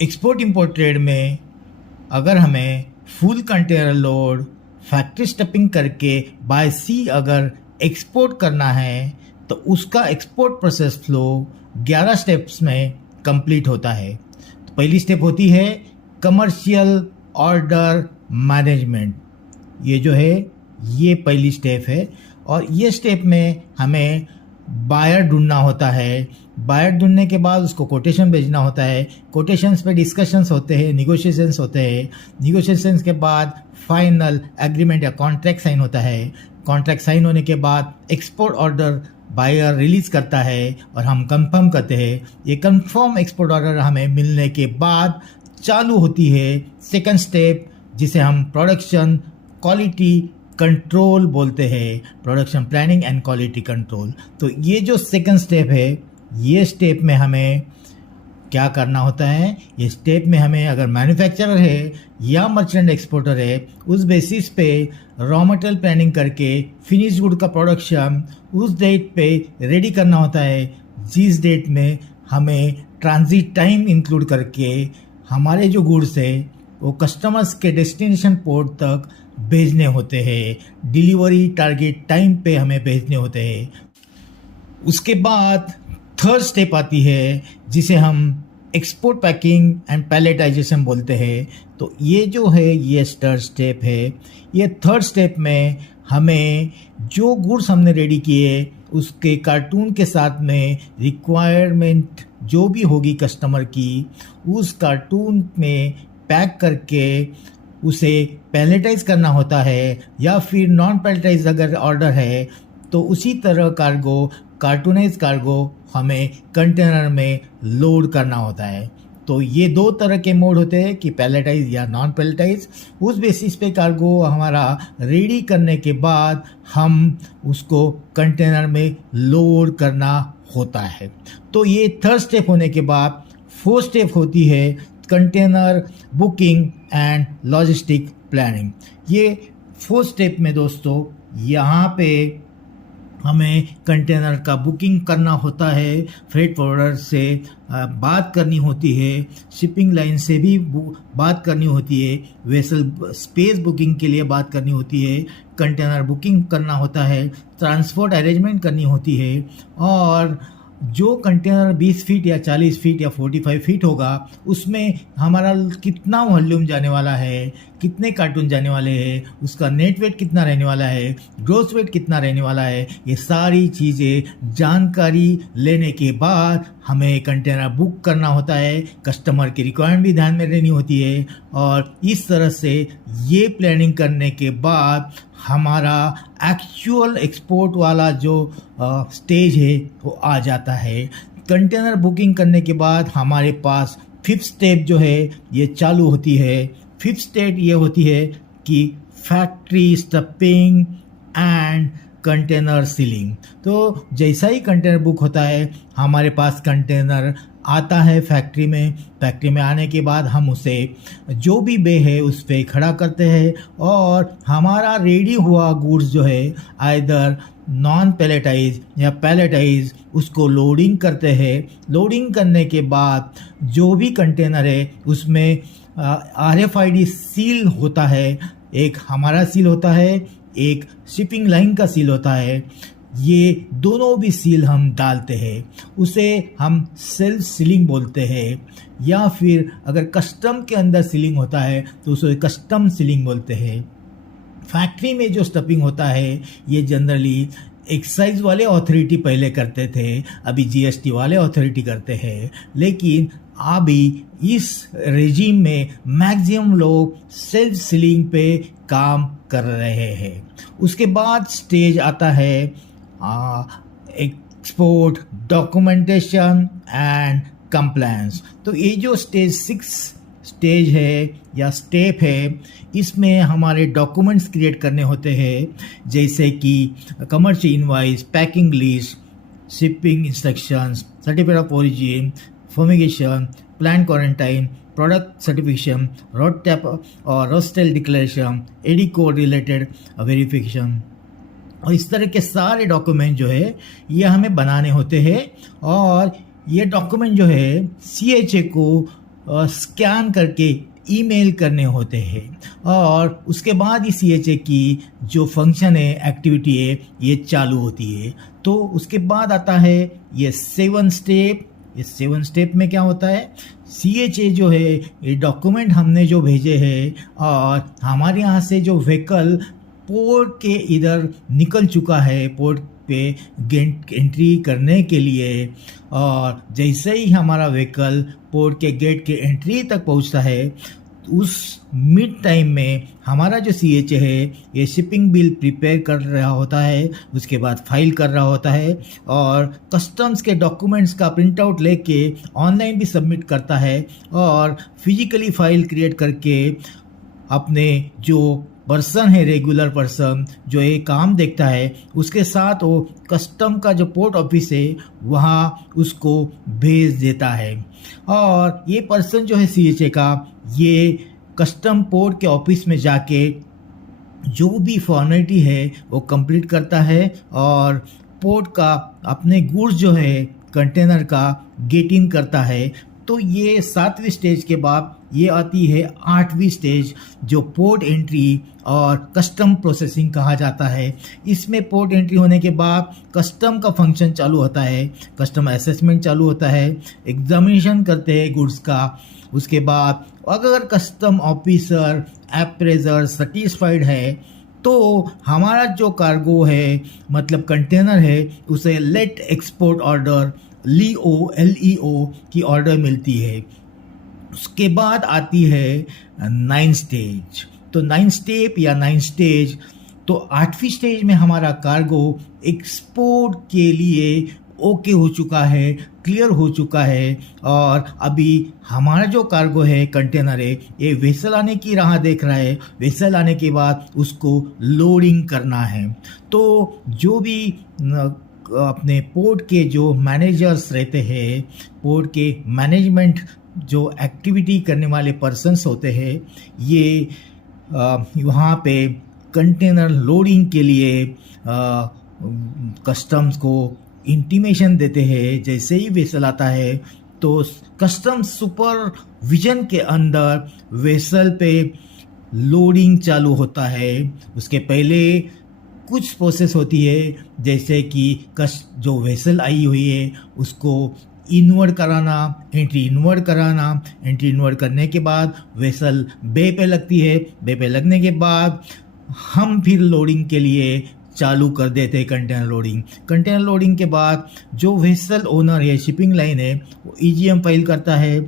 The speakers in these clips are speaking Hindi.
एक्सपोर्ट इंपोर्ट ट्रेड में अगर हमें full container load factory stepping करके बाय सी अगर एक्सपोर्ट करना है तो उसका एक्सपोर्ट प्रोसेस फ्लो 11 स्टेप्स में कंप्लीट होता है। तो पहली स्टेप होती है कमर्शियल ऑर्डर मैनेजमेंट। ये जो है ये पहली स्टेप है और ये स्टेप में हमें बायर ढूंढना होता है। बायर ढूंढने के बाद उसको कोटेशन भेजना होता है। कोटेशंस पे डिस्कशंस होते हैं, निगोशिएशंस होते हैं। निगोशिएशंस के बाद फाइनल एग्रीमेंट या कॉन्ट्रैक्ट साइन होता है। कॉन्ट्रैक्ट साइन होने के बाद एक्सपोर्ट ऑर्डर बायर रिलीज करता है और हम कंफर्म करते हैं। ये कंफर्म एक्सपोर्ट ऑर्डर हमें मिलने के बाद चालू होती है सेकंड स्टेप, जिसे हम प्रोडक्शन क्वालिटी कंट्रोल बोलते हैं, production planning and quality control. तो ये जो सेकंड स्टेप है, ये स्टेप में हमें क्या करना होता है? ये स्टेप में हमें अगर मैन्युफैक्चरर है या मर्चेंट एक्सपोर्टर है, उस बेसिस पे रॉ मटेरियल प्लानिंग करके फिनिश गुड का प्रोडक्शन उस डेट पे रेडी करना होता है, जिस डेट में हमें ट्रांजिट टाइम इंक्लूड करके हमारे जो गुड्स है वो कस्टमर्स के डेस्टिनेशन पोर्ट तक भेजने होते हैं। डिलीवरी टारगेट टाइम पे हमें भेजने होते हैं। उसके बाद थर्ड स्टेप आती है जिसे हम एक्सपोर्ट पैकिंग एंड पैलेटाइजेशन बोलते हैं। तो ये जो है ये थर्ड स्टेप है। ये थर्ड स्टेप में हमें जो गुड्स हमने रेडी किए उसके कार्टून के साथ में रिक्वायरमेंट जो भी होगी कस्टमर की, उस कार्टून में पैक करके उसे पैलेटाइज करना होता है, या फिर नॉन पैलेटाइज अगर ऑर्डर है तो उसी तरह कार्टूनाइज कार्गो हमें कंटेनर में लोड करना होता है। तो ये दो तरह के मोड होते हैं कि पैलेटाइज या नॉन पैलेटाइज। उस बेसिस पे कार्गो हमारा रेडी करने के बाद हम उसको कंटेनर में लोड करना होता है। तो ये थर्ड स्टेप होने के बाद फोर्थ स्टेप होती है container booking and logistic planning. ये फोर्थ स्टेप में दोस्तों यहाँ पे हमें कंटेनर का बुकिंग करना होता है, फ्रेट फॉरवर्डर से बात करनी होती है, शिपिंग लाइन से भी बात करनी होती है, वेसल स्पेस बुकिंग के लिए बात करनी होती है, कंटेनर बुकिंग करना होता है, ट्रांसपोर्ट अरेंजमेंट करनी होती है, और जो कंटेनर 20 फीट या 40 फीट या 45 फीट होगा उसमें हमारा कितना वॉल्यूम जाने वाला है, कितने कार्टून जाने वाले हैं, उसका नेट वेट कितना रहने वाला है, ग्रॉस वेट कितना रहने वाला है, ये सारी चीज़ें जानकारी लेने के बाद हमें कंटेनर बुक करना होता है। कस्टमर की रिक्वायरमेंट भी ध्यान में रहनी होती है और इस तरह से ये प्लानिंग करने के बाद हमारा एक्चुअल एक्सपोर्ट वाला जो स्टेज है वो आ जाता है। कंटेनर बुकिंग करने के बाद हमारे पास फिफ्थ स्टेप जो है ये चालू होती है। फिफ्थ स्टेप ये होती है कि factory stuffing and container ceiling. तो जैसा ही कंटेनर बुक होता है हमारे पास कंटेनर आता है फैक्ट्री में। फैक्ट्री में आने के बाद हम उसे जो भी बे है उस पर खड़ा करते हैं और हमारा रेडी हुआ गुड्स जो है आइदर नॉन पैलेटाइज या पैलेटाइज उसको लोडिंग करते हैं। लोडिंग करने के बाद जो भी कंटेनर है उसमें RFID सील होता है। एक हमारा सील होता है, एक शिपिंग लाइन का सील होता है। ये दोनों भी सील हम डालते हैं, उसे हम सेल्फ सीलिंग बोलते हैं, या फिर अगर कस्टम के अंदर सीलिंग होता है तो उसे कस्टम सीलिंग बोलते हैं। फैक्ट्री में जो स्टपिंग होता है ये जनरली एक्साइज वाले अथॉरिटी पहले करते थे, अभी GST वाले अथॉरिटी करते हैं, लेकिन अभी इस रेजिम में मैक्सिमम लोग सेल्फ सीलिंग पे काम कर रहे हैं। उसके बाद स्टेज आता है एक्सपोर्ट डॉक्यूमेंटेशन एंड कंप्लायंस। तो ये जो स्टेज है या स्टेप है, इसमें हमारे डॉक्यूमेंट्स क्रिएट करने होते हैं, जैसे कि commercial invoice, packing list, shipping instructions, certificate of origin, fumigation, plant quarantine, product certification, RoDTEP और RoSCTL declaration, AD code related verification, और इस तरह के सारे डॉक्यूमेंट जो है ये हमें बनाने होते हैं। और ये डॉक्यूमेंट जो है CHA को स्कैन करके ईमेल करने होते हैं और उसके बाद ही CHA की जो फंक्शन है, एक्टिविटी है, ये चालू होती है। तो उसके बाद आता है ये 7 स्टेप। इस 7 स्टेप में क्या होता है, CHA जो है ये डॉक्यूमेंट हमने जो भेजे हैं और हमारे यहाँ से जो व्हीकल पोर्ट के इधर निकल चुका है पोर्ट पे गेट एंट्री करने के लिए, और जैसे ही हमारा व्हीकल पोर्ट के गेट के एंट्री तक पहुंचता है उस मिड टाइम में हमारा जो CHA है ये शिपिंग बिल प्रिपेयर कर रहा होता है, उसके बाद फाइल कर रहा होता है और कस्टम्स के डॉक्यूमेंट्स का प्रिंट आउट लेके ऑनलाइन भी सबमिट करता है और फिजिकली फाइल क्रिएट करके अपने जो पर्सन है, रेगुलर पर्सन जो ये काम देखता है, उसके साथ वो कस्टम का जो पोर्ट ऑफिस है वहाँ उसको भेज देता है। और ये पर्सन जो है CHA का, ये कस्टम पोर्ट के ऑफिस में जाके जो भी फॉर्मेलिटी है वो कंप्लीट करता है और पोर्ट का अपने गुड्स जो है कंटेनर का गेट इन करता है। तो ये 7वीं स्टेज के बाद ये आती है 8वीं स्टेज जो पोर्ट एंट्री और कस्टम प्रोसेसिंग कहा जाता है। इसमें पोर्ट एंट्री होने के बाद कस्टम का फंक्शन चालू होता है, कस्टम असेसमेंट चालू होता है, एग्जामिनेशन करते हैं गुड्स का। उसके बाद अगर कस्टम ऑफिसर अप्रेजर सेटिस्फाइड है तो हमारा जो कार्गो है, मतलब कंटेनर है, उसे लेट एक्सपोर्ट ऑर्डर LEO की ऑर्डर मिलती है। उसके बाद आती है 9 स्टेज। तो 9 स्टेप या 9 स्टेज, तो 8वीं स्टेज में हमारा कार्गो एक्सपोर्ट के लिए ओके हो चुका है, क्लियर हो चुका है और अभी हमारा जो कार्गो है, कंटेनर है, ये वेसल आने की राह देख रहा है। वेसल आने के बाद उसको लोडिंग करना है। तो जो भी अपने पोर्ट के जो मैनेजर्स रहते हैं, पोर्ट के मैनेजमेंट जो एक्टिविटी करने वाले पर्सन्स होते हैं, ये वहाँ पे कंटेनर लोडिंग के लिए कस्टम्स को इंटीमेशन देते हैं। जैसे ही वेसल आता है तो कस्टम्स सुपरविजन के अंदर वेसल पे लोडिंग चालू होता है। उसके पहले कुछ प्रोसेस होती है, जैसे कि जो वेसल आई हुई है उसको इनवर्ट कराना, एंट्री इनवर्ट कराना। एंट्री इनवर्ट करने के बाद वेसल बे पे लगती है। बे पे लगने के बाद हम फिर लोडिंग के लिए चालू कर देते हैं कंटेनर लोडिंग। कंटेनर लोडिंग के बाद जो वेसल ओनर है, शिपिंग लाइन है, वो EGM फाइल करता है।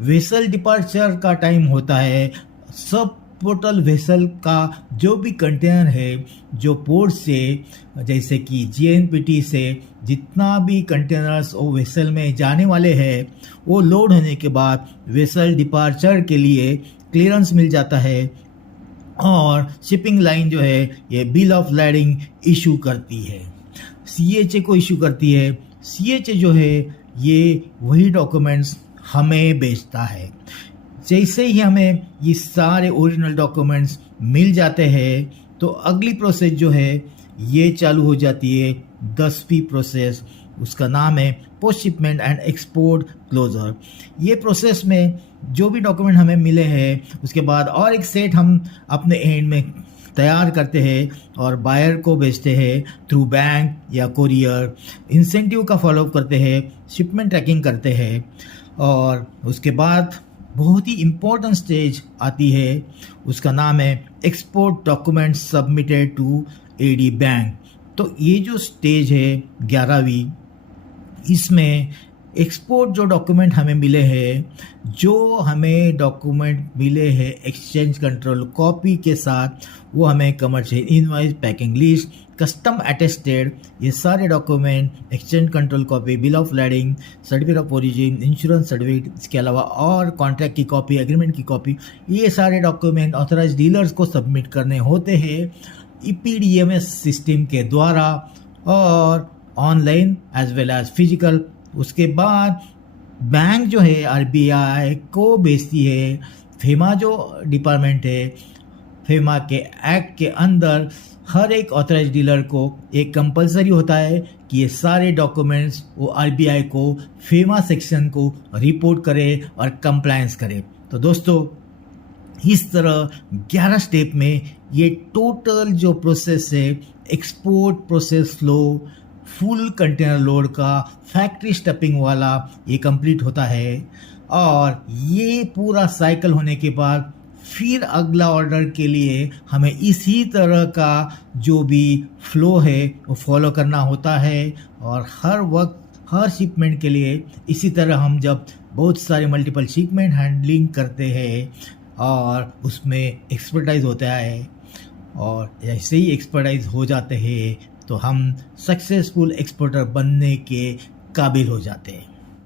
वेसल डिपार्चर का टाइम होता है। सब टोटल वेसल का जो भी कंटेनर है, जो पोर्ट से, जैसे कि JNPT से जितना भी कंटेनर्स वो वेसल में जाने वाले हैं, वो लोड होने के बाद वेसल डिपार्चर के लिए क्लियरेंस मिल जाता है और शिपिंग लाइन जो है ये बिल ऑफ लैडिंग इशू करती है, CHA को इशू करती है। CHA जो है ये वही डॉक्यूमेंट्स हमें भेजता है। जैसे ही हमें ये सारे ओरिजिनल डॉक्यूमेंट्स मिल जाते हैं तो अगली प्रोसेस जो है ये चालू हो जाती है, 10वीं प्रोसेस। उसका नाम है post shipment and export closure. ये प्रोसेस में जो भी डॉक्यूमेंट हमें मिले हैं उसके बाद और एक सेट हम अपने एंड में तैयार करते हैं और बायर को भेजते हैं थ्रू बैंक या कोरियर। इंसेंटिव का फॉलोअप करते हैं, शिपमेंट ट्रैकिंग करते हैं और उसके बाद बहुत ही इम्पोर्टेंट स्टेज आती है, उसका नाम है export document submitted to AD bank. तो ये जो स्टेज है 11वीं, इसमें एक्सपोर्ट जो डॉक्यूमेंट हमें मिले हैं, जो हमें डॉक्यूमेंट मिले हैं एक्सचेंज कंट्रोल कॉपी के साथ, वो हमें commercial invoice, packing list, custom attested, ये सारे document, exchange control copy, bill of lading, certificate of origin, insurance certificate, इसके अलावा और कॉन्ट्रैक्ट की कॉपी, एग्रीमेंट की कॉपी, ये सारे डॉक्यूमेंट ऑथराइज डीलर्स को सबमिट करने होते हैं EPDMS सिस्टम के द्वारा और online as well as physical. उसके बाद बैंक जो है RBI को भेजती है। फेमा जो डिपार्टमेंट है, फेमा के एक्ट के अंदर हर एक ऑथराइज डीलर को एक कंपलसरी होता है कि ये सारे डॉक्यूमेंट्स वो आरबीआई को फेमा सेक्शन को रिपोर्ट करे और कंप्लायंस करे। तो दोस्तों इस तरह 11 स्टेप में ये टोटल जो प्रोसेस है export process flow full container load का फैक्ट्री स्टेपिंग वाला ये कंप्लीट होता है। और ये पूरा साइकिल होने के बाद फिर अगला ऑर्डर के लिए हमें इसी तरह का जो भी फ्लो है वो फॉलो करना होता है। और हर वक्त हर शिपमेंट के लिए इसी तरह हम जब बहुत सारे मल्टीपल शिपमेंट हैंडलिंग करते हैं और उसमें एक्सपर्टाइज होता है और ऐसे ही एक्सपर्टाइज हो जाते हैं तो हम सक्सेसफुल एक्सपोर्टर बनने के काबिल हो जाते हैं।